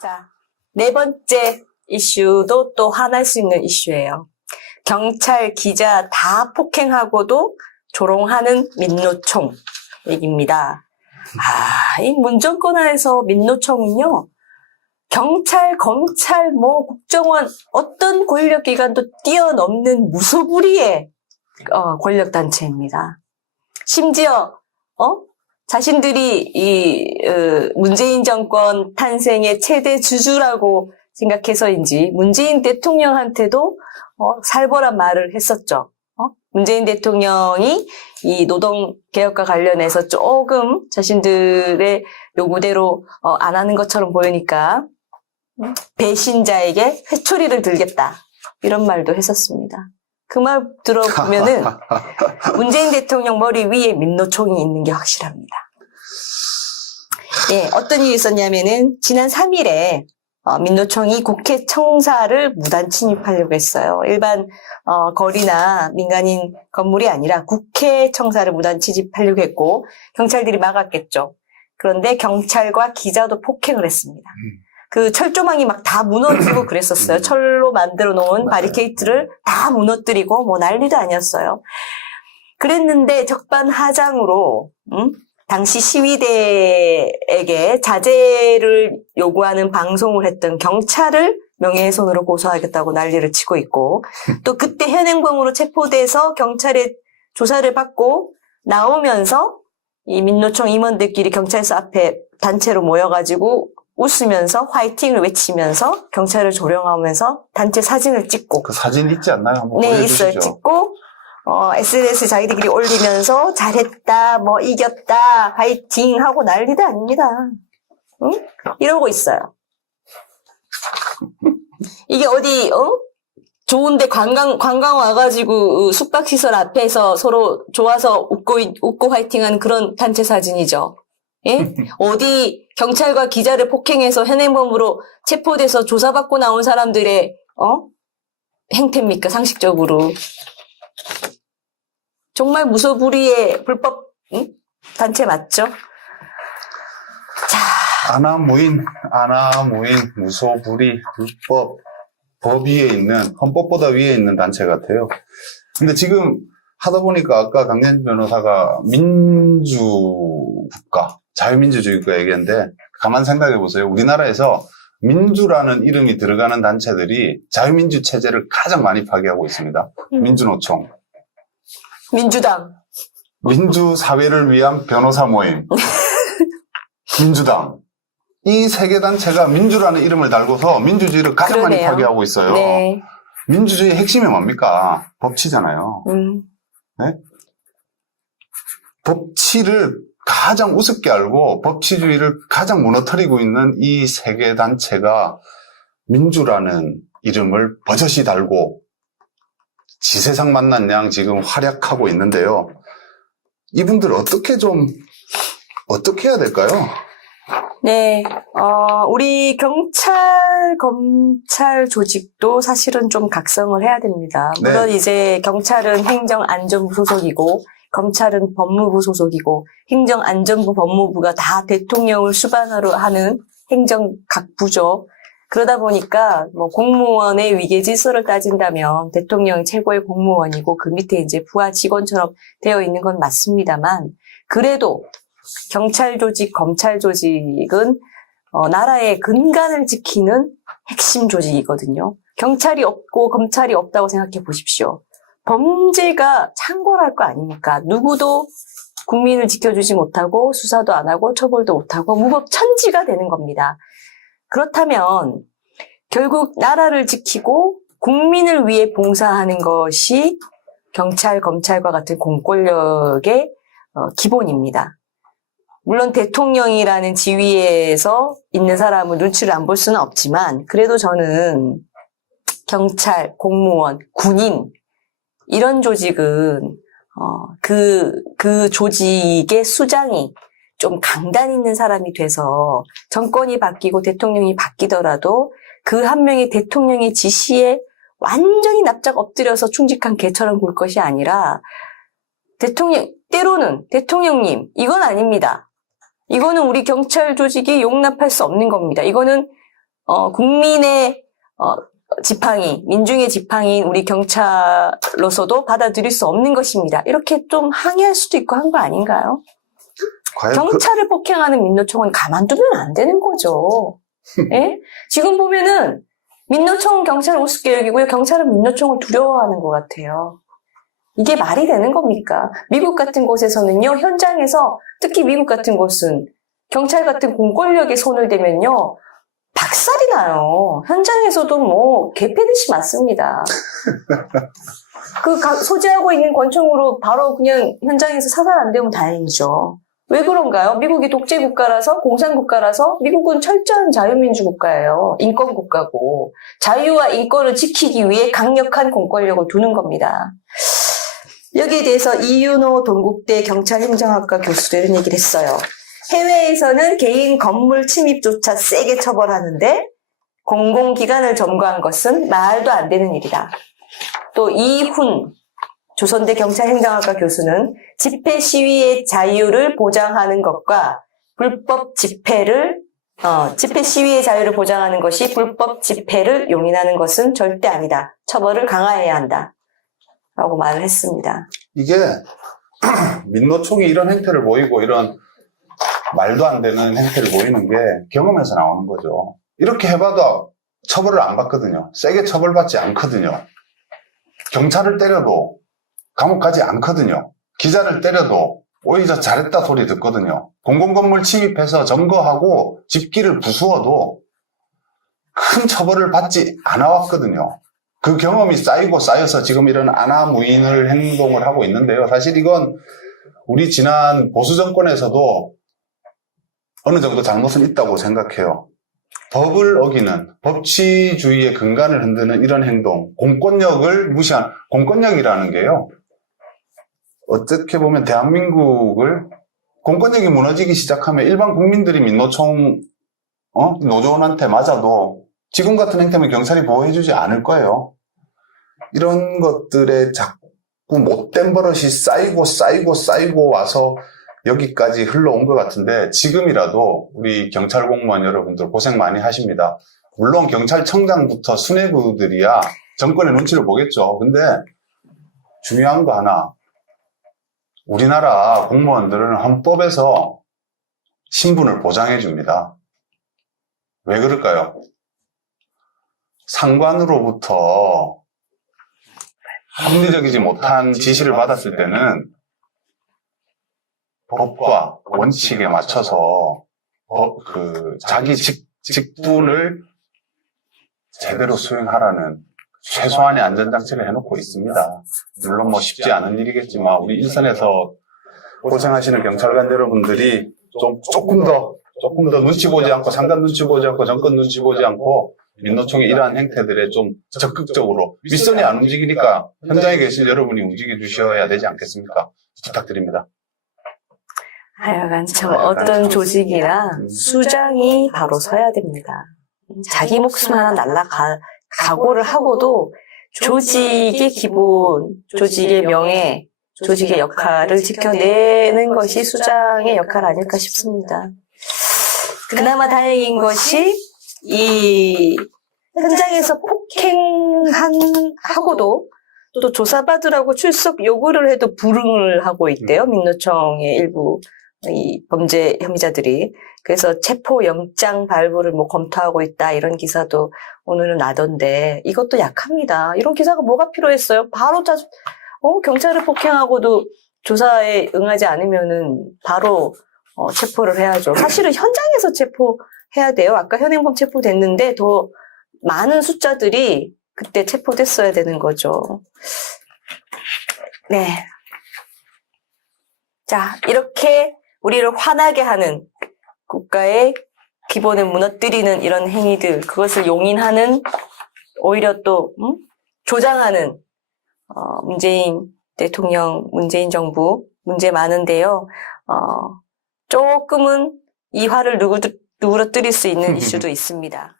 자, 네 번째 이슈도 또 화날 수 있는 이슈예요. 경찰, 기자 다 폭행하고도 조롱하는 민노총 얘기입니다. 이 문정권 하에서 민노총은요, 경찰, 검찰, 국정원 어떤 권력기관도 뛰어넘는 무소불위의 권력단체입니다. 심지어 자신들이 문재인 정권 탄생의 최대 주주라고 생각해서인지 문재인 대통령한테도 살벌한 말을 했었죠. 문재인 대통령이 이 노동개혁과 관련해서 조금 자신들의 요구대로 안 하는 것처럼 보이니까 배신자에게 회초리를 들겠다. 이런 말도 했었습니다. 그 말 들어보면은 문재인 대통령 머리 위에 민노총이 있는 게 확실합니다. 네, 어떤 일이 있었냐면은 지난 3일에 민노총이 국회 청사를 무단 침입하려고 했어요. 일반 거리나 민간인 건물이 아니라 국회 청사를 무단 침입하려고 했고 경찰들이 막았겠죠. 그런데 경찰과 기자도 폭행을 했습니다. 그 철조망이 막 다 무너지고 그랬었어요. 철로 만들어 놓은 바리케이트를 다 무너뜨리고 난리도 아니었어요. 그랬는데 적반하장으로 당시 시위대에게 자제를 요구하는 방송을 했던 경찰을 명예훼손으로 고소하겠다고 난리를 치고 있고 또 그때 현행범으로 체포돼서 경찰의 조사를 받고 나오면서 이 민노총 임원들끼리 경찰서 앞에 단체로 모여가지고 웃으면서 화이팅을 외치면서 경찰을 조롱하면서 단체 사진을 찍고 그 사진 있지 않나요? 한번 네, 보여주시죠. 있어요. 찍고 SNS 자기들끼리 올리면서 잘했다, 이겼다, 화이팅 하고 난리도 아닙니다. 응? 이러고 있어요. 이게 어디 좋은데 관광 와가지고 숙박시설 앞에서 서로 좋아서 웃고 화이팅하는 그런 단체 사진이죠. 예? 어디 경찰과 기자를 폭행해서 현행범으로 체포돼서 조사받고 나온 사람들의 행태입니까? 상식적으로. 정말 무소불위의 불법 단체 맞죠? 자, 아나무인, 무소불위, 불법, 법 위에 있는, 헌법보다 위에 있는 단체 같아요. 근데 지금 하다 보니까 아까 강연진 변호사가 민주국가, 자유민주주의국가 얘기했는데 가만 생각해 보세요. 우리나라에서 민주라는 이름이 들어가는 단체들이 자유민주 체제를 가장 많이 파괴하고 있습니다. 민주노총, 민주당, 민주사회를 위한 변호사 모임, 민주당. 이 세 개 단체가 민주라는 이름을 달고서 민주주의를 가장 그러네요. 많이 파괴하고 있어요. 네. 민주주의의 핵심이 뭡니까? 법치잖아요. 네? 법치를 가장 우습게 알고 법치주의를 가장 무너뜨리고 있는 이 세 개 단체가 민주라는 이름을 버젓이 달고 지세상 만난 양 지금 활약하고 있는데요. 이분들 어떻게 해야 될까요? 네, 우리 경찰, 검찰 조직도 사실은 좀 각성을 해야 됩니다. 물론 네. 이제 경찰은 행정안전부 소속이고, 검찰은 법무부 소속이고, 행정안전부, 법무부가 다 대통령을 수반으로 하는 행정각부죠. 그러다 보니까 공무원의 위계질서를 따진다면 대통령이 최고의 공무원이고 그 밑에 이제 부하 직원처럼 되어 있는 건 맞습니다만, 그래도 경찰 조직, 검찰 조직은 나라의 근간을 지키는 핵심 조직이거든요. 경찰이 없고 검찰이 없다고 생각해 보십시오. 범죄가 창궐할 거 아닙니까? 누구도 국민을 지켜주지 못하고 수사도 안 하고 처벌도 못하고 무법천지가 되는 겁니다. 그렇다면 결국 나라를 지키고 국민을 위해 봉사하는 것이 경찰, 검찰과 같은 공권력의 기본입니다. 물론 대통령이라는 지위에서 있는 사람은 눈치를 안 볼 수는 없지만 그래도 저는 경찰, 공무원, 군인 이런 조직은 그 조직의 수장이 좀 강단 있는 사람이 돼서 정권이 바뀌고 대통령이 바뀌더라도 그 한 명의 대통령의 지시에 완전히 납작 엎드려서 충직한 개처럼 굴 것이 아니라 때로는 대통령님, 이건 아닙니다. 이거는 우리 경찰 조직이 용납할 수 없는 겁니다. 이거는 국민의 지팡이, 민중의 지팡이인 우리 경찰로서도 받아들일 수 없는 것입니다. 이렇게 좀 항의할 수도 있고 한 거 아닌가요? 과연 경찰을 폭행하는 민노총은 가만두면 안 되는 거죠. 예? 지금 보면은 민노총은 경찰을 우습게 여기고요. 경찰은 민노총을 두려워하는 것 같아요. 이게 말이 되는 겁니까? 미국 같은 곳에서는요, 현장에서, 특히 미국 같은 곳은 경찰 같은 공권력에 손을 대면요, 박살이 나요. 현장에서도 뭐, 개패듯이 맞습니다. 소지하고 있는 권총으로 바로 그냥 현장에서 사살 안 되면 다행이죠. 왜 그런가요? 미국이 독재국가라서, 공산국가라서, 미국은 철저한 자유민주 국가예요. 인권국가고. 자유와 인권을 지키기 위해 강력한 공권력을 두는 겁니다. 여기에 대해서 이윤호 동국대 경찰행정학과 교수도 이런 얘기를 했어요. 해외에서는 개인 건물 침입조차 세게 처벌하는데 공공기관을 점거한 것은 말도 안 되는 일이다. 또 이훈 조선대 경찰행정학과 교수는 집회 시위의 자유를 보장하는 것과 불법 집회 시위의 자유를 보장하는 것이 불법 집회를 용인하는 것은 절대 아니다. 처벌을 강화해야 한다. 라고 말을 했습니다. 이게 민노총이 이런 행태를 보이고 이런 말도 안 되는 행태를 보이는 게 경험에서 나오는 거죠. 이렇게 해봐도 처벌을 안 받거든요. 세게 처벌받지 않거든요. 경찰을 때려도 감옥 가지 않거든요. 기자를 때려도 오히려 잘했다 소리 듣거든요. 공공건물 침입해서 점거하고 집기를 부수어도 큰 처벌을 받지 않아왔거든요. 그 경험이 쌓이고 쌓여서 지금 이런 안하무인을 행동을 하고 있는데요. 사실 이건 우리 지난 보수 정권에서도 어느 정도 잘못은 있다고 생각해요. 법을 어기는, 법치주의의 근간을 흔드는 이런 행동, 공권력을 무시한, 공권력이라는 게요. 어떻게 보면 대한민국을 공권력이 무너지기 시작하면 일반 국민들이 민노총, 노조원한테 맞아도 지금 같은 행태면 경찰이 보호해주지 않을 거예요. 이런 것들에 자꾸 못된 버릇이 쌓이고 와서 여기까지 흘러온 것 같은데 지금이라도 우리 경찰 공무원 여러분들 고생 많이 하십니다. 물론 경찰청장부터 수뇌부들이야 정권의 눈치를 보겠죠. 근데 중요한 거 하나. 우리나라 공무원들은 헌법에서 신분을 보장해 줍니다. 왜 그럴까요? 상관으로부터 합리적이지 못한 지시를 받았을 때는 법과 원칙에 맞춰서 자기 직분을 제대로 수행하라는 최소한의 안전장치를 해놓고 있습니다. 물론 뭐 쉽지 않은 일이겠지만 우리 일선에서 고생하시는 경찰관 여러분들이 조금 더 눈치 보지 않고 상관 눈치 보지 않고 정권 눈치 보지 않고 민노총의 이러한 행태들에 좀 적극적으로 윗선이 안 움직이니까 현장에 계신 여러분이 움직여 주셔야 되지 않겠습니까? 부탁드립니다. 하여간 참 어떤 조직이나 수장이 바로 서야 됩니다. 자기 목숨 하나 각오를 하고도 조직의 기본, 조직의 명예, 조직의 역할을 지켜내는 것이 수장의 역할 아닐까 싶습니다. 그나마 다행인 것이 이 현장에서 폭행하고도 또 조사받으라고 출석 요구를 해도 불응을 하고 있대요. 민노총의 일부 이 범죄 혐의자들이. 그래서 체포 영장 발부를 검토하고 있다 이런 기사도 오늘은 나던데 이것도 약합니다. 이런 기사가 뭐가 필요했어요? 바로 경찰을 폭행하고도 조사에 응하지 않으면은 바로 체포를 해야죠. 사실은 현장에서 체포해야 돼요. 아까 현행범 체포됐는데 더 많은 숫자들이 그때 체포됐어야 되는 거죠. 네. 자, 이렇게 우리를 화나게 하는 국가의 기본을 무너뜨리는 이런 행위들, 그것을 용인하는, 오히려 또, 조장하는, 문재인 대통령, 문재인 정부, 문제 많은데요. 조금은 이 화를 누그러뜨릴 수 있는 이슈도 있습니다.